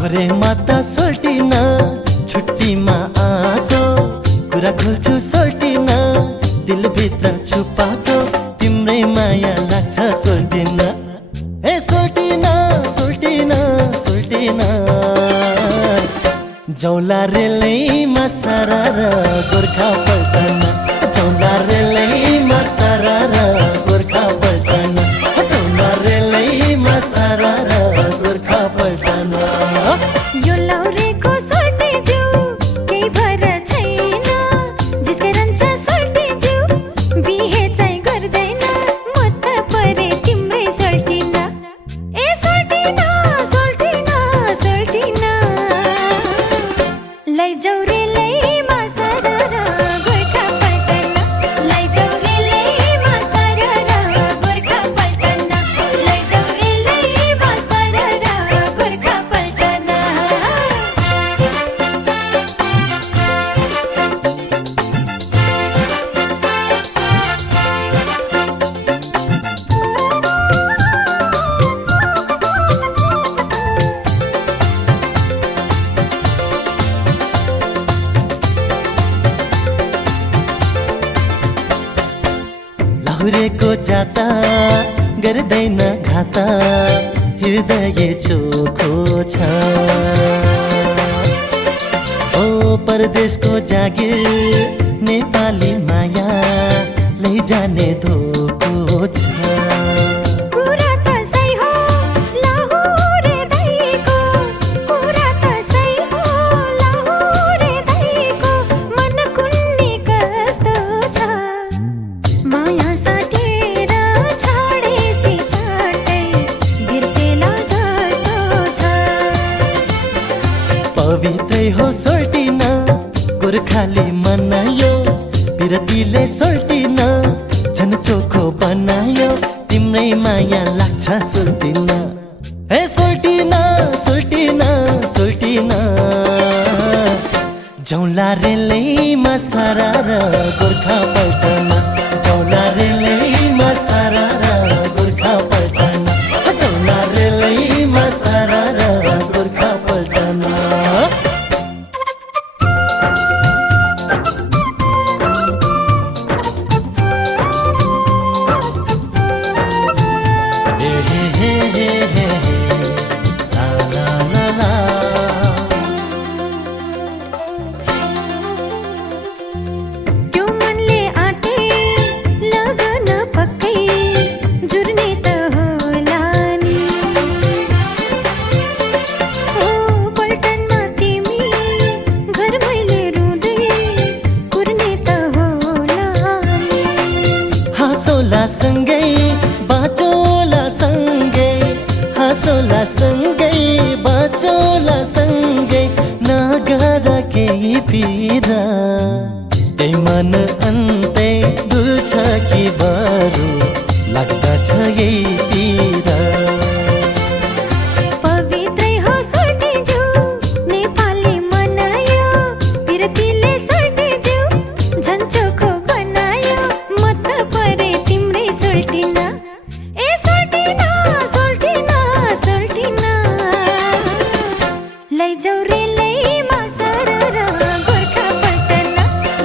लौरेमा त सोल्टिन छुट्टीमा आएको कुरा खोल्छु सोल्टिन दिलभित्र छुपाएको तिम्रै माया लाग्छ सोल्टिन ए सोल्टिन सोल्टिन सोल्टिन जौला रेलैमा सरर गोर्खा पल्टन जौला रेलैमा सरर गोर्खा पल्टन जौला रेलैमा सरर गोर्खा पल्टन यो लौरेको सोल्टे जिउ केही भर छैन जिसकै रहन्छ सोल्टे जिउ बिहे चाहिँ गर्दैन म त परे तिम्रै सोल्टिन ए सोल्टिन सोल्टिन सोल्टिन लैजाऊ रेलैमा सरर गोर्खा पल्टन लैजाऊ रेलैमा सरर गोर्खा पल्टन लैजाऊ रेलैमा सरर गोर्खा पल्टन लौरेको जाता गर्दैन घाता हृदय चोखो छ ओ परदेशको जागिर नेपाली माया लैजाने धोको छ कुरा त सही हो लाहुरे दैको कुरा त सही हो लाहुरे दैको मन कुन्नी कस्तो छ माया साटेर छाडेसी छाड्दै बिर्सेला जस्तो छ पवित्रै हो सोल्टिन गोर्खाली मनायो बिरतीले सोल्टिन झन् चोखो बनायो तिम्रै माया लाग्छ सोल्टिन हे सोल्टिन सोल्टिन सोल्टिन जौला रेलैमा सरर गोर्खा पल्टन जौला रेलैमा सरर गोर्खा पल्टन जौला रेलैमा सरर गोर्खा पल्टन त्यो मनले आँटे लगन पक्कै जुर्ने त होला नि ओ पल्टनमा तिमी घर मैले रुँदै कुर्ने त होला नि हाँसोला सँगै बाँचोला सँगै हाँसोला सँगै बाँचोला सँगै नगर केही पीरा त्यही मन अन्तै दुल्छ कि बरु लाग्दछ यही पीरा पवित्रै हो सोल्टे जिउ नेपाली मनायो बिरतीले सोल्टे जिउ झन् चोखो बनायो म त परे तिम्रै सोल्टिन ए सोल्टिन सोल्टिन सोल्टिन लैजाऊ रेलैमा सरर गोर्खा पल्टन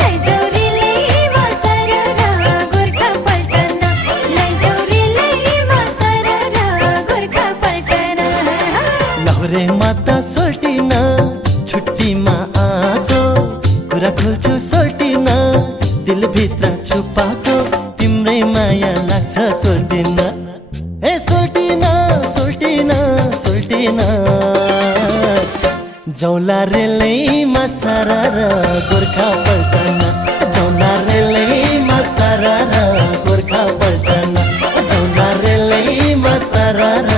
लैजाऊ रेलैमा सरर गोर्खा पल्टन लैजाऊ रेलैमा सरर गोर्खा पल्टन लौरेमा त सोल्टिन छुट्टीमा आएको कुरा खोल्छु सोल्टिन दिलभित्र छुपाएको तिम्रै माया लाग्छ सोल्टिन ए सोल्टिन सोल्टिन सोल्टिन जौला रेलैमा सरर गोर्खा पल्टन जौला रेलैमा सरर गोर्खा पल्टन जौला रेलैमा सरर